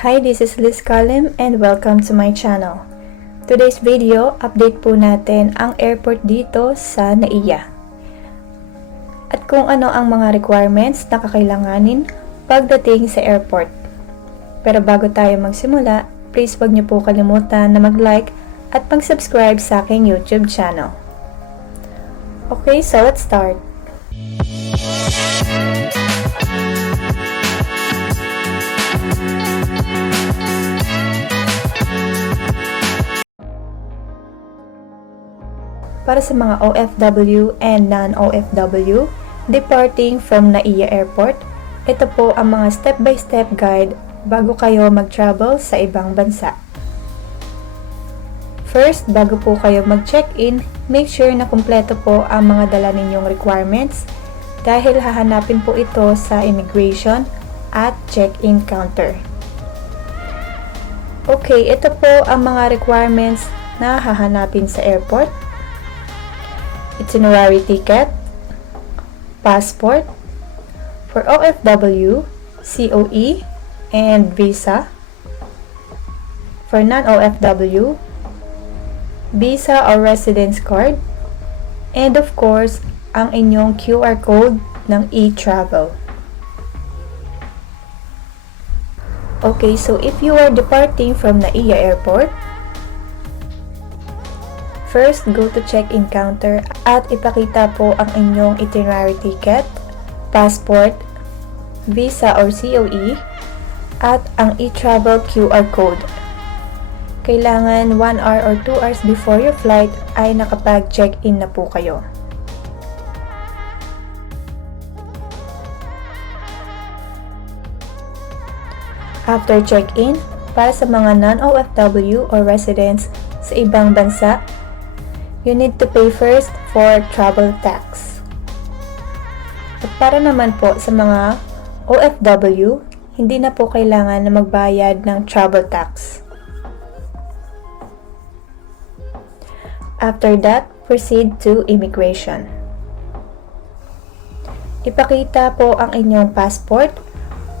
Hi, this is Calim and welcome to my channel. Today's video, update po natin ang airport dito sa NAIA. At kung ano ang mga requirements na kakailanganin pagdating sa airport. Pero bago tayo magsimula, please wag niyo po kalimutan na mag-like at mag-subscribe sa aking YouTube channel. Okay, so let's start. Para sa mga OFW and non-OFW departing from NAIA Airport, ito po ang mga step-by-step guide bago kayo mag-travel sa ibang bansa. First, bago po kayo mag-check-in, make sure na kumpleto po ang mga dala ninyong requirements dahil hahanapin po ito sa immigration at check-in counter. Okay, ito po ang mga requirements na hahanapin sa airport. Itinerary ticket, passport, for OFW, COE, and visa. For non-OFW, visa or residence card, and of course, ang inyong QR code ng e-travel. Okay, so if you are departing from NAIA Airport, first, go to check-in counter at ipakita po ang inyong itinerary ticket, passport, visa or COE, at ang e-travel QR code. Kailangan 1 hour or 2 hours before your flight ay nakapag-check-in na po kayo. After check-in, para sa mga non-OFW or residents sa ibang bansa, you need to pay first for travel tax. At para naman po sa mga OFW, hindi na po kailangan na magbayad ng travel tax. After that, proceed to immigration. Ipakita po ang inyong passport,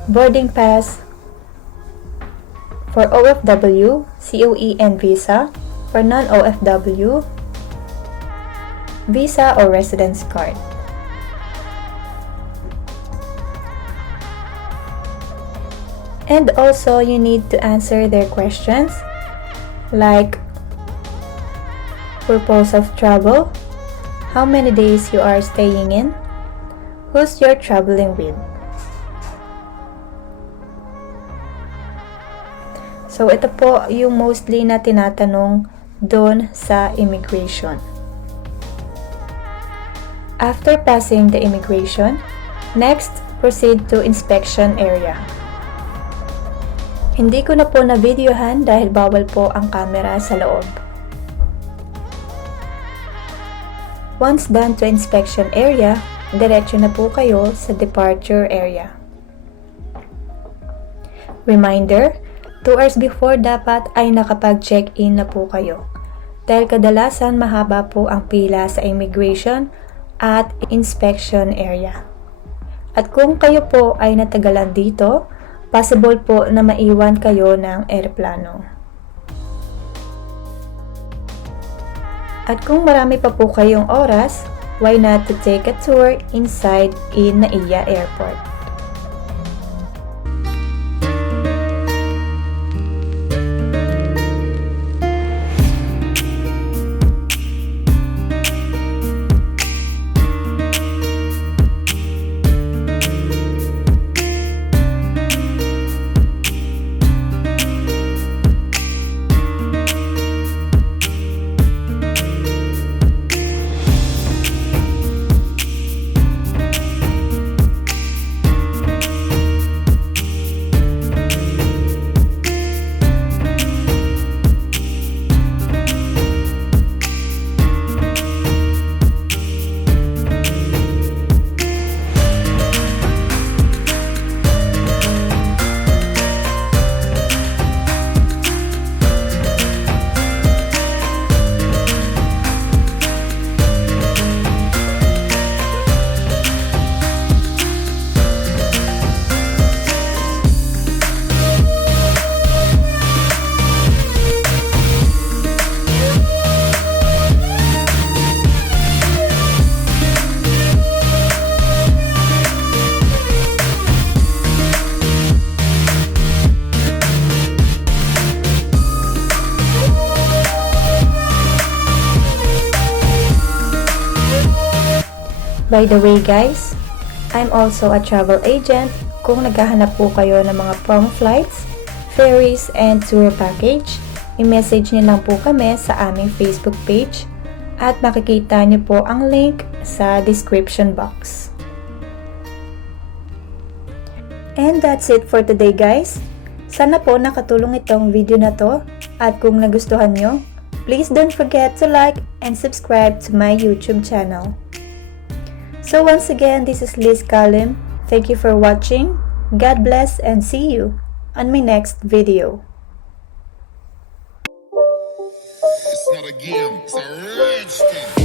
boarding pass for OFW, COE and visa. For non-OFW, visa or residence card. And also, you need to answer their questions like purpose of travel, how many days you are staying in, who's you're traveling with. So, ito po yung mostly na tinatanong doon sa immigration. After passing the immigration, next, proceed to inspection area. Hindi ko na po na-videohan dahil bawal po ang camera sa loob. Once done to inspection area, diretso na po kayo sa departure area. Reminder, 2 hours before dapat ay nakapag-check-in na po kayo. Dahil kadalasan mahaba po ang pila sa immigration at inspection area. At kung kayo po ay natagalan dito, possible po na maiwan kayo ng eroplano. At kung marami pa po kayong oras, why not to take a tour inside in NAIA Airport? By the way guys, I'm also a travel agent. Kung naghahanap po kayo ng mga promo flights, ferries, and tour package, i-message niyo lang po kami sa aming Facebook page at makikita niyo po ang link sa description box. And that's it for today guys. Sana po nakatulong itong video na to at kung nagustuhan nyo, please don't forget to like and subscribe to my YouTube channel. So once again, this is Calim. Thank you for watching. God bless and see you on my next video. It's not a game, it's a rich thing.